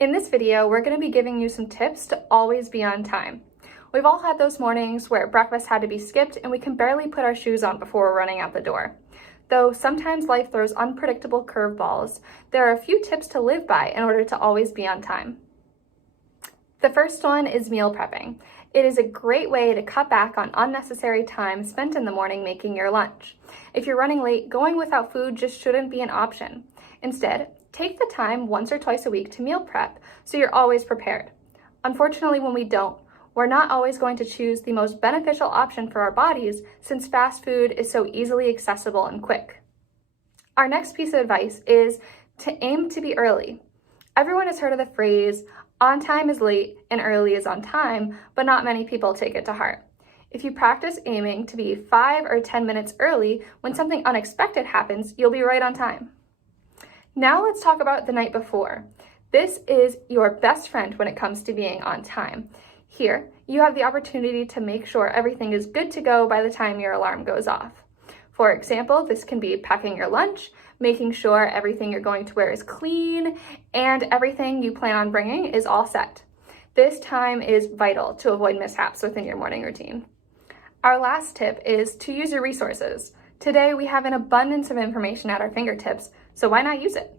In this video, we're going to be giving you some tips to always be on time. We've all had those mornings where breakfast had to be skipped and we can barely put our shoes on before we're running out the door. Though sometimes life throws unpredictable curveballs, there are a few tips to live by in order to always be on time. The first one is meal prepping. It is a great way to cut back on unnecessary time spent in the morning making your lunch. If you're running late, going without food just shouldn't be an option. Instead, take the time once or twice a week to meal prep so you're always prepared. Unfortunately, when we don't, we're not always going to choose the most beneficial option for our bodies since fast food is so easily accessible and quick. Our next piece of advice is to aim to be early. Everyone has heard of the phrase, on time is late and early is on time, but not many people take it to heart. If you practice aiming to be 5 or 10 minutes early when something unexpected happens, you'll be right on time. Now let's talk about the night before. This is your best friend when it comes to being on time. Here, you have the opportunity to make sure everything is good to go by the time your alarm goes off. For example, this can be packing your lunch, making sure everything you're going to wear is clean, and everything you plan on bringing is all set. This time is vital to avoid mishaps within your morning routine. Our last tip is to use your resources. Today, we have an abundance of information at our fingertips, so why not use it?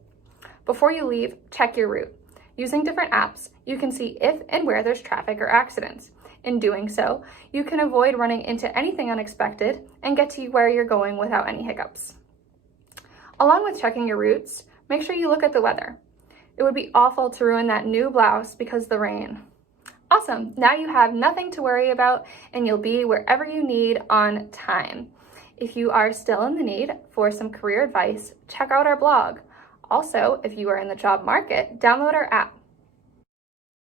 Before you leave, check your route. Using different apps, you can see if and where there's traffic or accidents. In doing so, you can avoid running into anything unexpected and get to where you're going without any hiccups. Along with checking your routes, make sure you look at the weather. It would be awful to ruin that new blouse because of the rain. Awesome, now you have nothing to worry about and you'll be wherever you need on time. If you are still in the need for some career advice, check out our blog. Also, if you are in the job market, download our app.